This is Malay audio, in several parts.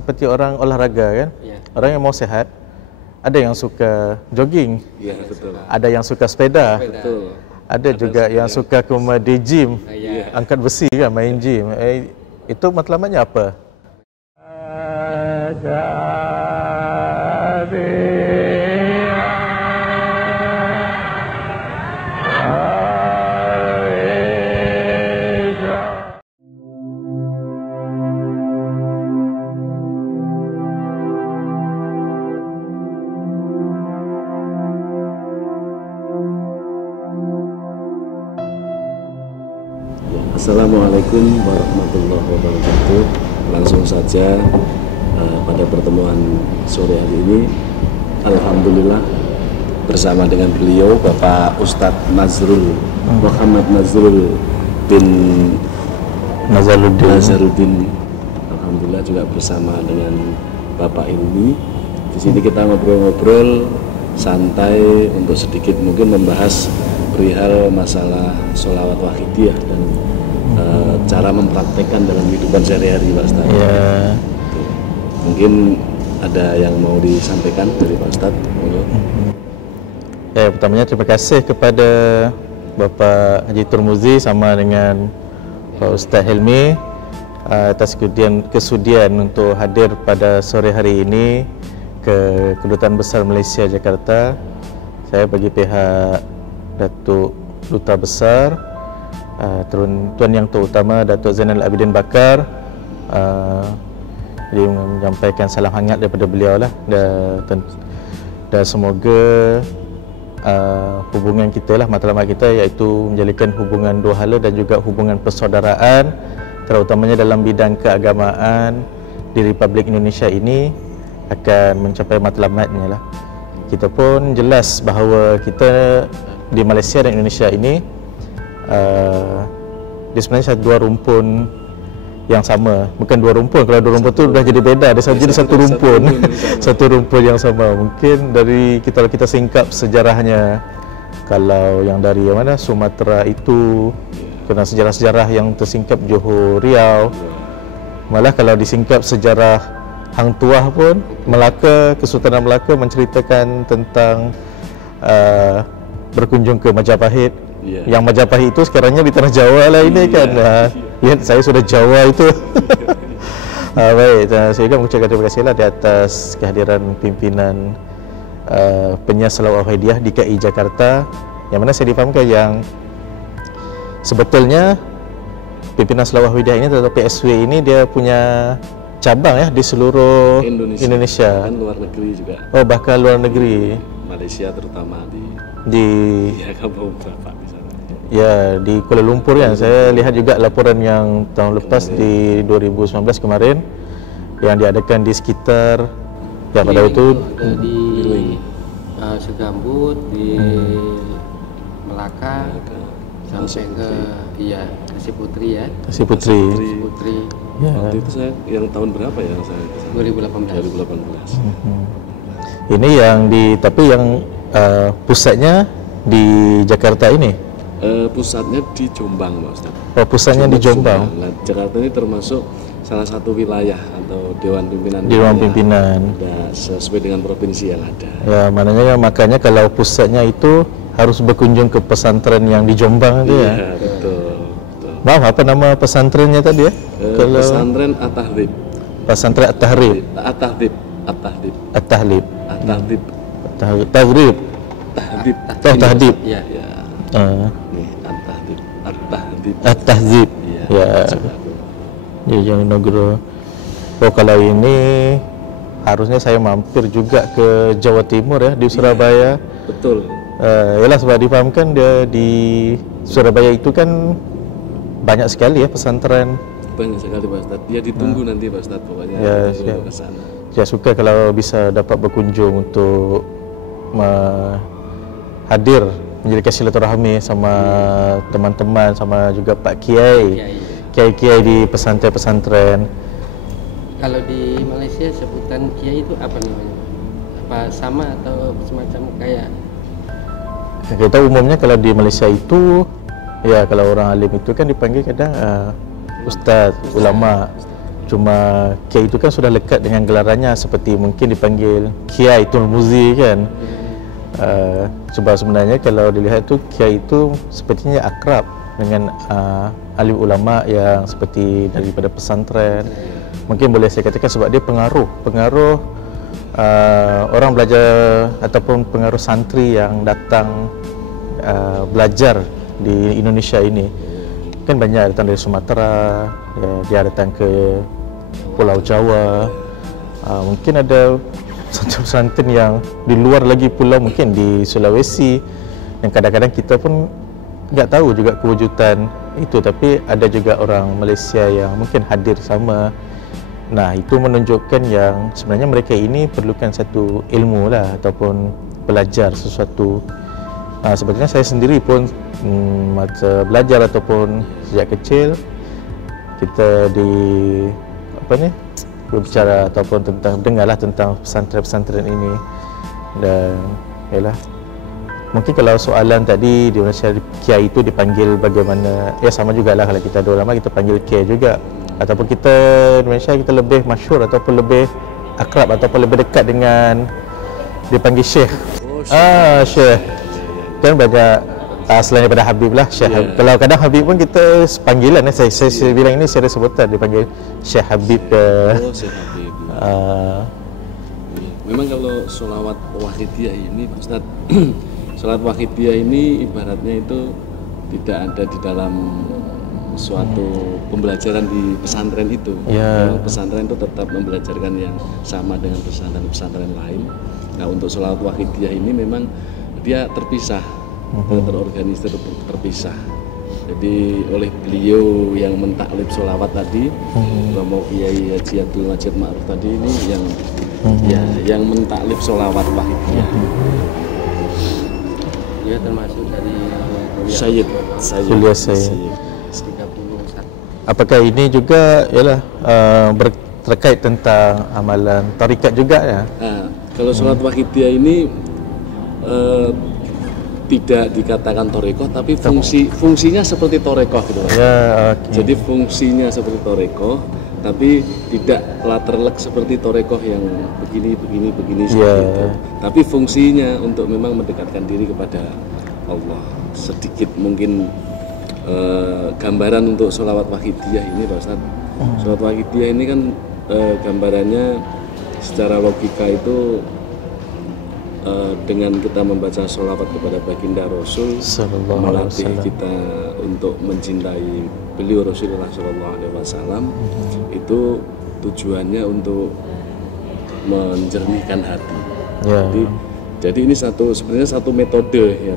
seperti orang olahraga kan. Orang yang mau sehat, ada yang suka jogging, betul. Ada yang suka sepeda, Betul. ada juga yang suka di gym, angkat besi kan, main gym. Itu matlamatnya apa? Assalamualaikum warahmatullahi wabarakatuh. Langsung saja pada pertemuan sore hari ini, alhamdulillah bersama dengan beliau Bapak Ustadz Nazrul Muhammad Nazrul bin Nazaruddin. Alhamdulillah juga bersama dengan Bapak ini. Di sini kita ngobrol-ngobrol santai untuk sedikit mungkin membahas perihal masalah sholawat wahidiyah dan cara mempraktekkan dalam kehidupan sehari-hari, Pak Ustadz. Ya. Mungkin ada yang mau disampaikan dari Pak Ustadz. Ya, pertamanya terima kasih kepada Bapak Haji Turmuzi sama dengan Pak Ustadz Helmi atas kesudian untuk hadir pada sore hari ini ke Kedutaan Besar Malaysia Jakarta. Saya bagi pihak Datuk Duta Besar, Tuan Yang Terutama Datuk Zainal Abidin Bakar, jadi menyampaikan salam hangat daripada beliau lah, dan semoga hubungan kita lah, matlamat kita iaitu menjadikan hubungan dua hala dan juga hubungan persaudaraan, terutamanya dalam bidang keagamaan di Republik Indonesia ini akan mencapai matlamatnya lah. Kita pun jelas bahawa kita di Malaysia dan Indonesia ini dia sebenarnya dua rumpun yang sama, bukan dua rumpun. Kalau dua rumpun tu dah jadi beda, dia jadi satu rumpun, satu rumpun yang sama. Mungkin dari kita singkap sejarahnya, kalau yang dari yang mana Sumatera itu kena sejarah-sejarah yang tersingkap Johor, Riau. Malah kalau disingkap sejarah Hang Tuah pun, Melaka, Kesultanan Melaka menceritakan tentang berkunjung ke Majapahit. Yang Majapahit itu sekarangnya di tanah Jawa lah ini kan. Ya, saya sudah Jawa itu. Baik, saya juga mengucapkan terima kasih lah di atas kehadiran pimpinan penyiar Sholawat Wahidiyah di KI Jakarta, yang mana saya difahamkan yang sebetulnya pimpinan Sholawat Wahidiyah ini atau PSW ini dia punya cabang ya di seluruh Indonesia. Bahkan luar negeri juga. Oh, bahkan luar negeri. Malaysia terutama di kampung Bapak di sana. Ya, di Kuala Lumpur kan. Saya lihat juga laporan yang tahun lepas di 2019 kemarin yang diadakan di sekitar ya pada itu di Segambut, di Melaka sampai ke Kasih Putri ya. Kasih Putri. Ya. Waktu itu saya yang tahun berapa ya saya? 2018. Ini yang tapi yang pusatnya di Jakarta ini. Pusatnya di Jombang, Pak Ustaz. Oh, pusatnya di Jombang. Nah, Jakarta ini termasuk salah satu wilayah atau Dewan Pimpinan. Dewan Pimpinan. Ya, sesuai dengan provinsi yang ada. Ya, makanya kalau pusatnya itu harus berkunjung ke pesantren yang di Jombang itu ya. Iya, betul. Maaf, apa nama pesantrennya tadi ya? Pesantren At-Tahrib. Pesantren At-Tahrib. At-Tahrib. At-Tahrib. At-Tahrib. Tahrib. Tahdib. Iya. At-Tahzib. Ya. Ya, yang Nogoro. Oh, kalau ini harusnya saya mampir juga ke Jawa Timur ya, di Surabaya. Betul. Yalah, sebab difahamkan dia di Surabaya itu kan banyak sekali ya pesantren. Banyak sekali, Pak Ustadz. Ya ditunggu nanti Pak Ustadz, pokoknya ke sana. Saya suka kalau bisa dapat berkunjung untuk hadir menjadi silaturahmi sama teman-teman, sama juga Pak Kiai di pesantren-pesantren. Kalau di Malaysia sebutan Kiai itu apa namanya? Apa sama atau semacam kayak? Kita umumnya kalau di Malaysia itu ya, kalau orang alim itu kan dipanggil kadang Ustaz, ulama. Cuma Kiai itu kan sudah lekat dengan gelarannya, seperti mungkin dipanggil Kiai Tun Muzi kan. Sebab sebenarnya kalau dilihat tu Kiai itu sepertinya akrab dengan alim ulama yang seperti daripada pesantren. Mungkin boleh saya katakan sebab dia pengaruh orang belajar ataupun pengaruh santri yang datang belajar di Indonesia ini. Kan banyak datang dari Sumatera, ya, dia datang ke Pulau Jawa, mungkin ada pesantren yang di luar lagi pulau, mungkin di Sulawesi, yang kadang-kadang kita pun nggak tahu juga kewujudan itu, tapi ada juga orang Malaysia yang mungkin hadir sama. Nah, itu menunjukkan yang sebenarnya mereka ini perlukan satu ilmu lah, ataupun belajar sesuatu. Sebenarnya saya sendiri pun masa belajar ataupun sejak kecil kita berbicara ataupun tentang dengarlah tentang pesantren-pesantren ini. Dan yalah, mungkin kalau soalan tadi di Malaysia Kiai itu dipanggil bagaimana, ya sama jugalah kalau kita ada ulama kita panggil Kiai juga, ataupun kita di Malaysia kita lebih masyhur ataupun lebih akrab ataupun lebih dekat dengan dipanggil Syekh. Syekh kan banyak selain daripada Habib lah, Syekh. Kalau kadang Habib pun kita panggilan, saya bilang ini saya ada sebutan dipanggil Syekh Habib. Syekh Habib. Memang kalau sholawat wahidiyah ini Pak Ustadz, sholawat wahidiyah ini ibaratnya itu tidak ada di dalam suatu pembelajaran di pesantren itu. Memang pesantren itu tetap membelajarkan yang sama dengan pesantren-pesantren lain. Nah, untuk sholawat wahidiyah ini memang dia terpisah, terorganisir, terpisah. Jadi oleh beliau yang mentaklif sholawat tadi, Romo Kiai Haji Abdul Majid Ma'ruf tadi ini yang mentaklif sholawat wahidiyah. Dia termasuk dari Sayyid. 31. Apakah ini juga ialah terkait tentang amalan tarikat juga ya? Kalau sholat wahidiyah ini tidak dikatakan torekoh, tapi fungsinya seperti torekoh gitu. Jadi fungsinya seperti torekoh, tapi tidak terlek seperti torekoh yang begini seperti itu. Tapi fungsinya untuk memang mendekatkan diri kepada Allah. Sedikit mungkin gambaran untuk sholawat wahidiyah ini Pak Ustadz. Sholawat wahidiyah ini kan gambarannya secara logika itu dengan kita membaca sholawat kepada baginda Rasul, melatih kita untuk mencintai beliau Rasulullah SAW. Itu tujuannya untuk menjernihkan hati. Jadi ini sebenarnya satu metode ya,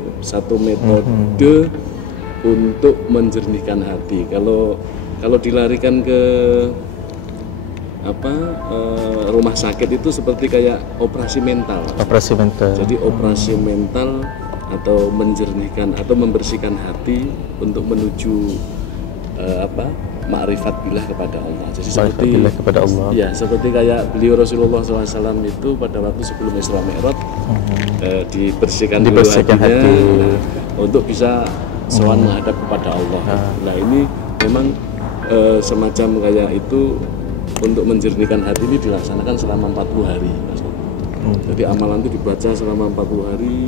untuk menjernihkan hati. Kalau dilarikan ke rumah sakit itu seperti kayak operasi mental. Jadi operasi mental atau menjernihkan atau membersihkan hati untuk menuju ma'rifat billah kepada Allah. Jadi seperti kepada Allah. Ya, seperti kayak beliau Rasulullah SAW itu pada waktu sebelum Isra Mi'raj dibersihkan hati untuk bisa sowan menghadap kepada Allah. Nah, ini memang semacam kayak itu. Untuk menjernihkan hati ini dilaksanakan selama 40 hari. Jadi amalan itu dibaca selama 40 hari.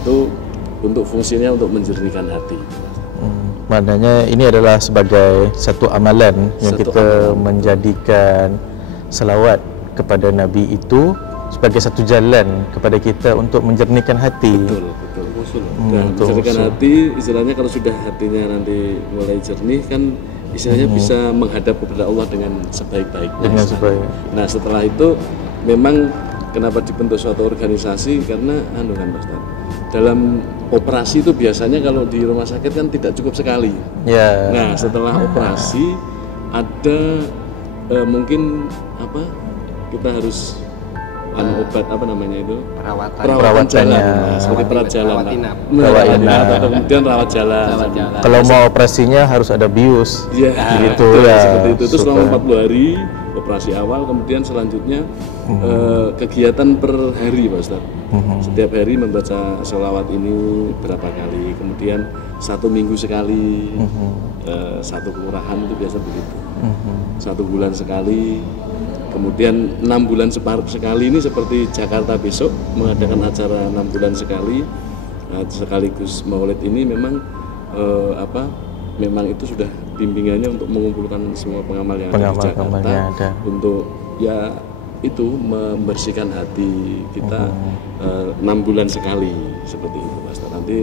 Itu untuk fungsinya untuk menjernihkan hati. Maknanya ini adalah sebagai satu amalan yang kita menjadikan selawat kepada Nabi itu sebagai satu jalan kepada kita untuk menjernihkan hati. Betul. Menjernihkan hati, istilahnya kalau sudah hatinya nanti mulai jernih kan istilahnya bisa menghadap kepada Allah dengan sebaik-baiknya. Nah, setelah itu memang kenapa dibentuk suatu organisasi, karena Pak Ustaz, dalam operasi itu biasanya kalau di rumah sakit kan tidak cukup sekali. Nah, setelah operasi ada mungkin kita harus obat perawatan jalan, seperti perawat jalan, kemudian rawat jalan. Kalau mau operasinya harus ada bius, gitu ya. Seperti itu. Terus selama 40 hari operasi awal, kemudian selanjutnya kegiatan per hari Pak Ustaz. Setiap hari membaca sholawat ini berapa kali, kemudian 1 minggu sekali, satu kelurahan itu biasa begitu. 1 bulan sekali. Kemudian 6 bulan sekali ini seperti Jakarta besok mengadakan acara 6 bulan sekali. Sekaligus Maulid ini memang memang itu sudah bimbingannya untuk mengumpulkan semua pengamal yang ada di Jakarta untuk ya itu membersihkan hati kita 6 bulan sekali seperti itu Mas. Nanti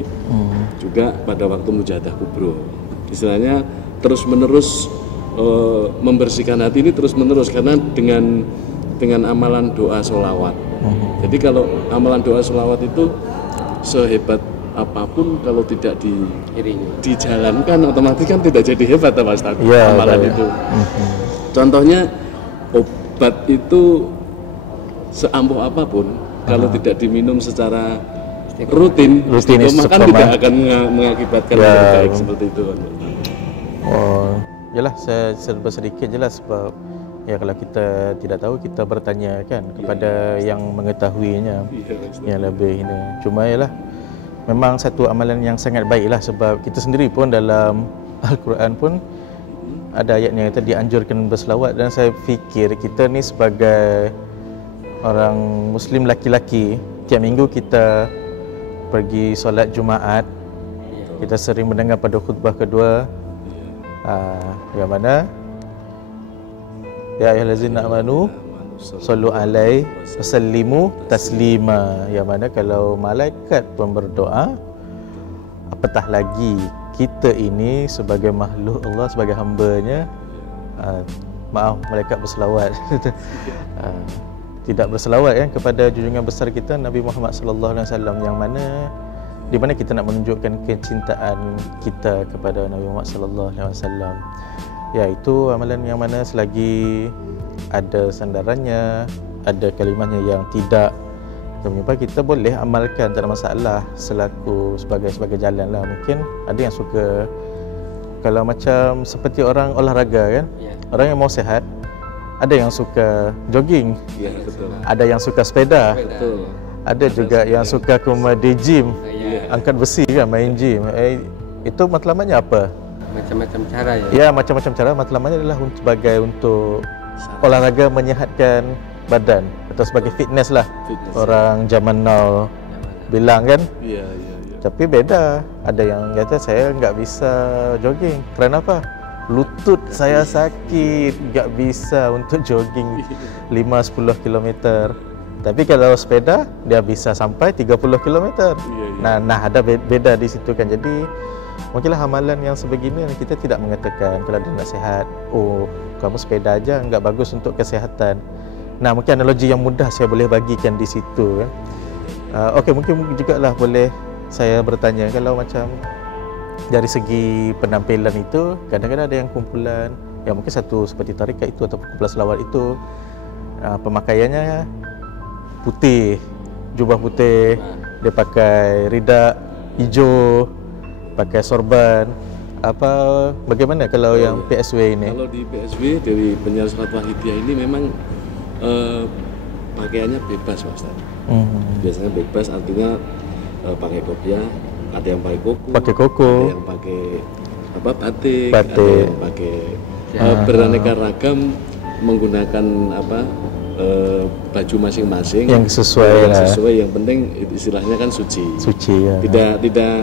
juga pada waktu Mujahadah Kubro istilahnya terus menerus membersihkan hati ini terus menerus karena dengan amalan doa sholawat. Jadi kalau amalan doa sholawat itu sehebat apapun kalau tidak dijalankan otomatis kan tidak jadi hebat Mas amalan itu. Contohnya obat itu seampuh apapun kalau tidak diminum secara rutin kan tidak akan mengakibatkan yang baik seperti itu. Yalah, saya serba sedikit jelas sebab ya kalau kita tidak tahu kita bertanya kan kepada yang mengetahuinya yang lebih ini. Cuma yalah memang satu amalan yang sangat baiklah sebab kita sendiri pun dalam Al-Quran pun ada ayatnya yang dianjurkan berselawat dan saya fikir kita ni sebagai orang Muslim laki-laki tiap minggu kita pergi solat Jumaat kita sering mendengar pada khutbah kedua yang mana ya ayyuhallazina amanu sallu alaihi wasallimu taslima, yang mana kalau malaikat pun berdoa apatah lagi kita ini sebagai makhluk Allah, sebagai hamba-Nya malaikat berselawat tidak berselawat kan kepada junjungan besar kita Nabi Muhammad sallallahu alaihi wasallam, yang mana di mana kita nak menunjukkan kecintaan kita kepada Nabi Muhammad sallallahu alaihi wasallam. Ya, itu amalan yang mana selagi ada sandarannya, ada kalimatnya yang tidak menyimpang, kita boleh amalkan, tak ada masalah selaku sebagai jalan lah. Mungkin ada yang suka kalau macam seperti orang olahraga kan, orang yang mau sehat ada yang suka jogging, ada yang suka sepeda, ada juga yang suka di gym, angkat besi kan, main gym. Itu matlamatnya apa? Macam-macam cara ya? Ya, macam-macam cara. Matlamatnya adalah sebagai untuk olahraga menyihatkan badan atau sebagai fitness lah. Orang zaman now bilang kan. Tapi beda. Ada yang kata saya enggak bisa jogging. Kenapa? Lutut saya sakit, enggak bisa untuk jogging 5-10 km. Tapi kalau sepeda dia bisa sampai 30 km. Nah ada beda di situ kan. Jadi mungkinlah amalan yang sebegini yang kita tidak mengatakan kalau dia nak sihat, oh kamu sepeda aja enggak bagus untuk kesihatan. Nah, mungkin analogi yang mudah saya boleh bagikan di situ kan. Okey, mungkin juga lah boleh saya bertanya kalau macam dari segi penampilan itu kadang-kadang ada yang kumpulan yang mungkin satu seperti tarekat itu atau kumpulan selawat itu pemakaiannya putih, jubah putih, dia pakai rida hijau, pakai sorban. Bagaimana kalau yang PSW ini? Kalau di PSW dari Penyiar Salat Wahidiyah ini memang pakaiannya bebas Mas. Biasanya bebas artinya pakai kopiah, ada yang pakai koko, ada yang pakai batik, ada yang pakai beraneka ragam menggunakan baju masing-masing yang sesuai yang penting istilahnya kan suci ya. Tidak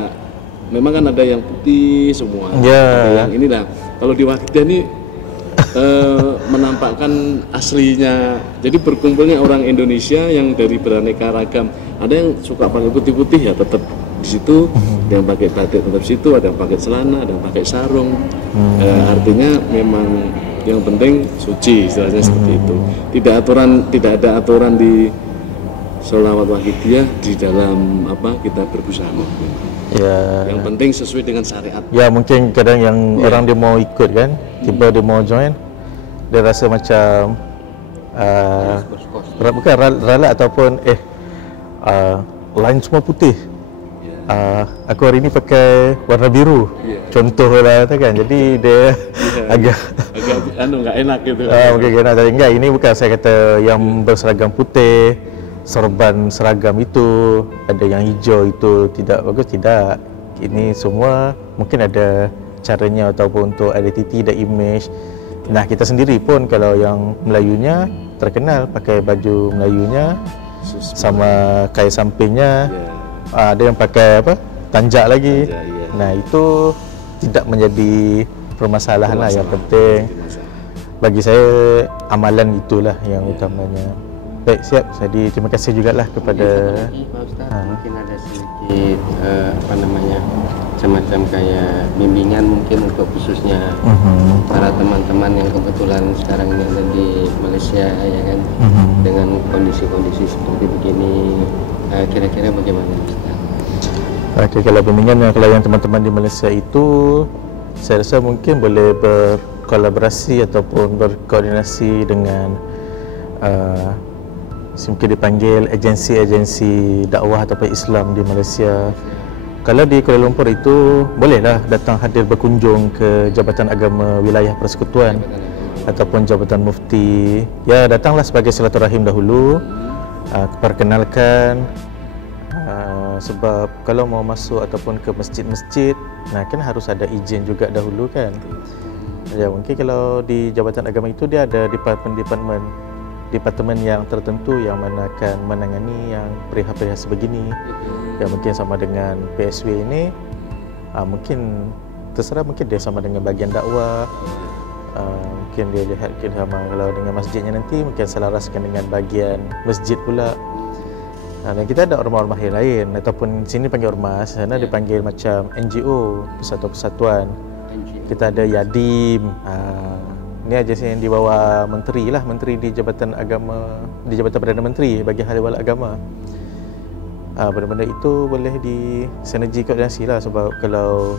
memang kan ada yang putih semua, ada yang inilah. Kalau di Wahidiyah ini menampakkan aslinya. Jadi berkumpulnya orang Indonesia yang dari beraneka ragam. Ada yang suka pakai putih-putih ya tetap di situ, yang pakai batik tetap di situ, ada yang pakai celana, ada yang pakai sarung. Artinya memang yang penting suci, istilahnya seperti itu. Tidak ada aturan di Sholawat Wahidiyah di dalam kita berbusana. Ya. Yang penting sesuai dengan syariat. Ya, mungkin kadang yang orang dia mau ikut kan, tiba dia mau join, dia rasa macam bukan ralat ataupun lain semua putih. Aku hari ini pakai warna biru. Contoh lah kan. Jadi dia agak enggak enak gitu. Mungkin enak tapi enggak, ini bukan saya kata yang berseragam putih, sorban seragam itu, ada yang hijau itu tidak bagus, tidak. Ini semua mungkin ada caranya ataupun untuk identiti dan image Nah, kita sendiri pun kalau yang Melayunya terkenal pakai baju Melayunya sama kain sampingnya. Ada yang pakai apa? Tanjak lagi. Nah, itu tidak menjadi permasalahan lah. Yang penting bagi saya amalan itulah yang utamanya. Baik, siap. Jadi terima kasih jugalah kepada Pak Ustaz, mungkin ada sedikit apa namanya, semacam kayak bimbingan mungkin untuk khususnya para teman-teman yang kebetulan sekarang ini ada di Malaysia, ya kan, dengan kondisi-kondisi seperti begini, kira-kira bagaimana Ustaz? Okey, kalau bimbingan kalau yang teman-teman di Malaysia itu, saya rasa mungkin boleh berkolaborasi ataupun berkoordinasi dengan mungkin dipanggil agensi-agensi dakwah ataupun Islam di Malaysia. Kalau di Kuala Lumpur itu bolehlah datang hadir berkunjung ke Jabatan Agama Wilayah Persekutuan ataupun Jabatan Mufti. Ya, datanglah sebagai silaturahim dahulu, perkenalkan, sebab kalau mau masuk ataupun ke masjid-masjid, nah kan harus ada izin juga dahulu kan. Ya, mungkin kalau di Jabatan Agama itu dia ada departemen yang tertentu yang mana akan menangani yang perihal-perihal sebegini. Ya, mungkin sama dengan PSW ini, mungkin terserah, mungkin dia sama dengan bahagian dakwah, mungkin dia lihat sama kalau dengan masjidnya nanti mungkin selaraskan dengan bahagian masjid pula. Dan kita ada ormas-ormas yang lain, ataupun sini panggil ormas, sana dipanggil macam NGO, persatuan-persatuan. Kita ada Yadim, ini agensi yang di bawah menteri lah, menteri di Jabatan Agama, di Jabatan Perdana Menteri bagi hal ehwal agama. Benda-benda itu boleh di sinergi koordinasi lah, sebab kalau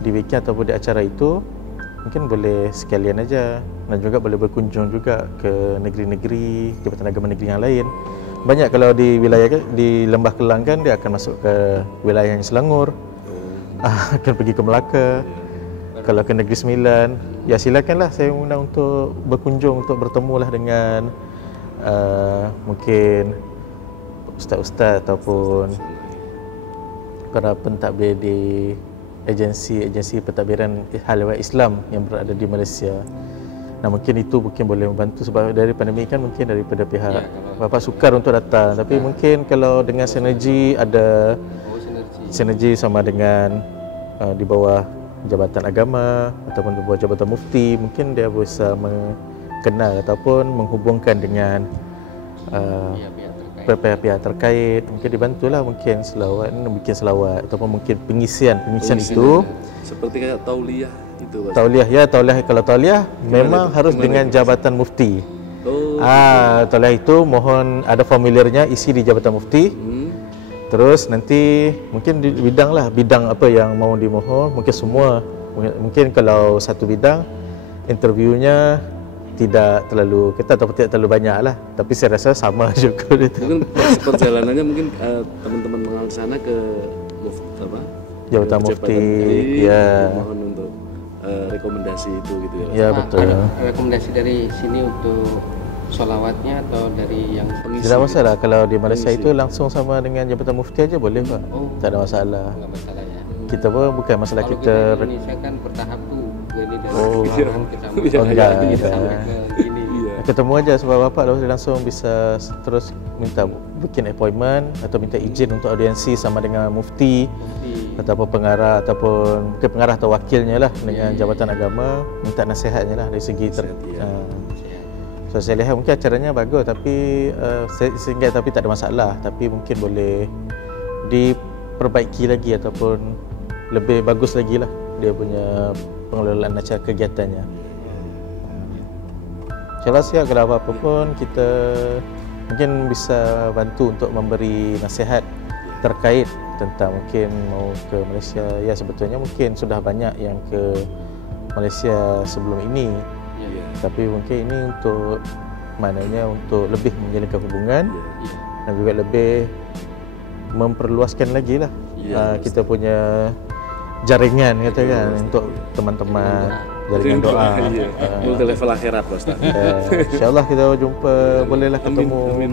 dibikin ataupun di acara itu mungkin boleh sekalian aja, dan juga boleh berkunjung juga ke negeri-negeri, Jabatan Agama negeri yang lain. Banyak kalau di wilayah di Lembah Kelang kan dia akan masuk ke wilayah Selangor, akan pergi ke Melaka. Kalau ke Negeri Sembilan, ya silakanlah, saya undang untuk berkunjung, untuk bertemulah dengan mungkin ustaz-ustaz ataupun para pentadbir di agensi pentadbiran hal ehwal Islam yang berada di Malaysia. Nah, mungkin itu mungkin boleh membantu, sebab dari pandemik kan mungkin daripada pihak Bapak sukar untuk datang, tapi mungkin kalau dengan sinergi, ada sinergi sama dengan di bawah Jabatan Agama ataupun di bawah Jabatan Mufti, mungkin dia bisa mengenal ataupun menghubungkan dengan pihak-pihak terkait, mungkin dibantulah, mungkin bikin selawat ataupun mungkin pengisian itu seperti kayak tauliah itu. Tauliah, kalau tauliah memang harus dengan Jabatan Mufti. Tauliah itu mohon ada formulirnya, isi di Jabatan Mufti. Terus nanti mungkin di bidang apa yang mau dimohon, mungkin semua. Mungkin kalau satu bidang interviewnya tidak terlalu ketat atau tidak terlalu banyak lah, tapi saya rasa sama juga itu. Mungkin perjalanannya mungkin teman-teman mengalir sana ke Jabatan Mufti, ya. Mohon untuk rekomendasi itu gitu ya. Ya, betul. Ada rekomendasi dari sini untuk sholawatnya atau dari yang pengisi? Tidak masalah, kalau di Malaysia itu langsung sama dengan Jabatan Mufti aja boleh Pak. Tak ada masalah. Enggak masalah ya. Kita pun bukan masalah kalau kita di Indonesia kan bertahap tuh, jadi dari gini. Ketemu aja sebab Bapak langsung bisa terus minta bikin appointment atau minta izin untuk audiensi sama dengan Mufti ataupun pengarah atau wakilnya lah dengan Jabatan Agama, minta nasihatnya lah dari segi so saya lihat mungkin acaranya bagus, tapi sehingga tapi tak ada masalah, tapi mungkin boleh diperbaiki lagi ataupun lebih bagus lagi lah dia punya pengelolaan acara kegiatannya. InsyaAllah siap, kalau apa-apa pun kita mungkin bisa bantu untuk memberi nasihat terkait tentang mungkin mau ke Malaysia. Ya, sebetulnya mungkin sudah banyak yang ke Malaysia sebelum ini, tapi mungkin ini untuk untuk lebih menjalinkan hubungan dan juga lebih memperluaskan lagi lah kita punya jaringan katakan untuk teman-teman, jaringan doa. Multi level akhirat Pak Ustaz. InsyaAllah kita jumpa, bolehlah ketemu.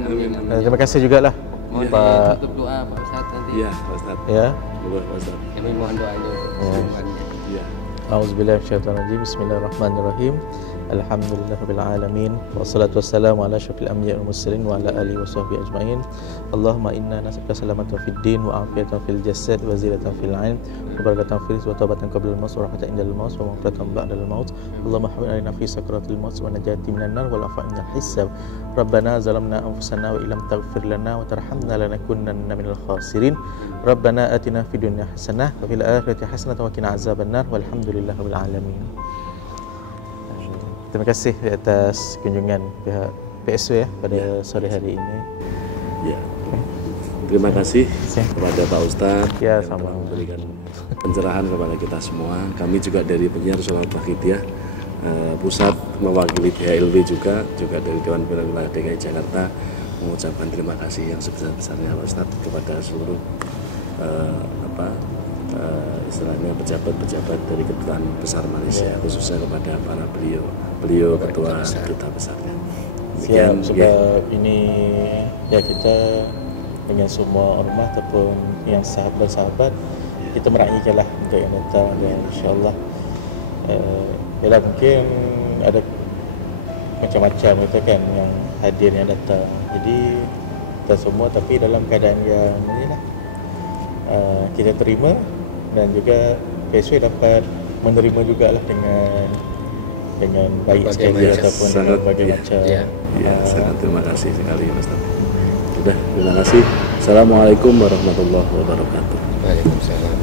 Terima kasih jugalah Pak. Untuk doa Pak Ustaz nanti. Iya Pak Ustaz. Ya. Boleh Pak Ustaz. Kami mohon doanya untuk kesembuhannya. A'udzubillahi minasyaitonir rajim. Bismillahirrahmanirrahim. Alhamdulillahirabbil alamin. Wassalatu wassalamu ala asyrofil anbiya'i wal mursalin wa ala alihi washabbihi ajmain. Allahumma inna nas'aluka salamatan fid din wa afiyatan fil jasad wa zilatan fil 'ilm wa barakatan fil rizq wa taubatan qabla al-maut wa rahmatan indal maut wa maghfiratan ba'da al-maut. Allahumma hawwin 'alaina fi sakaratil maut wa najati minan nar wal afa' minal hisab. Rabbana zalamna anfusana wa illam taghfir lana wa tarhamna lanakunanna minal khasirin. Rabbana atina fid dunya hasanah wa fil akhirati hasanah wa qina azabannar walhamdulillahirabbil alamin. Terima kasih atas kunjungan pihak PSW pada sore hari ini. Ya. Terima kasih kepada Pak Ustadz Ya, yang sama. telah memberikan pencerahan kepada kita semua. Kami juga dari penyiar Sholawat Bakhtiah pusat mewakili DHLW juga dari Dewan Pimpinan Wilayah DKI Jakarta mengucapkan terima kasih yang sebesar-besarnya Pak Ustadz kepada seluruh istilahnya pejabat-pejabat dari Kedutaan Besar Malaysia, khususnya kepada para beliau ketua duta besarnya. Siap, sebab ini ya kita dengan semua ormas ataupun yang sahabat-sahabat kita meraihkanlah untuk yang datang dan insyaAllah yalah mungkin ada macam-macam itu kan yang hadir yang datang, jadi kita semua tapi dalam keadaan yang inilah kita terima dan juga PSW dapat menerima jugalah dengan baik sekali ataupun dengan berbagai macam. Sangat terima kasih sekali Ustaz. Sudah, terima kasih. Assalamualaikum warahmatullahi wabarakatuh. Waalaikumsalam.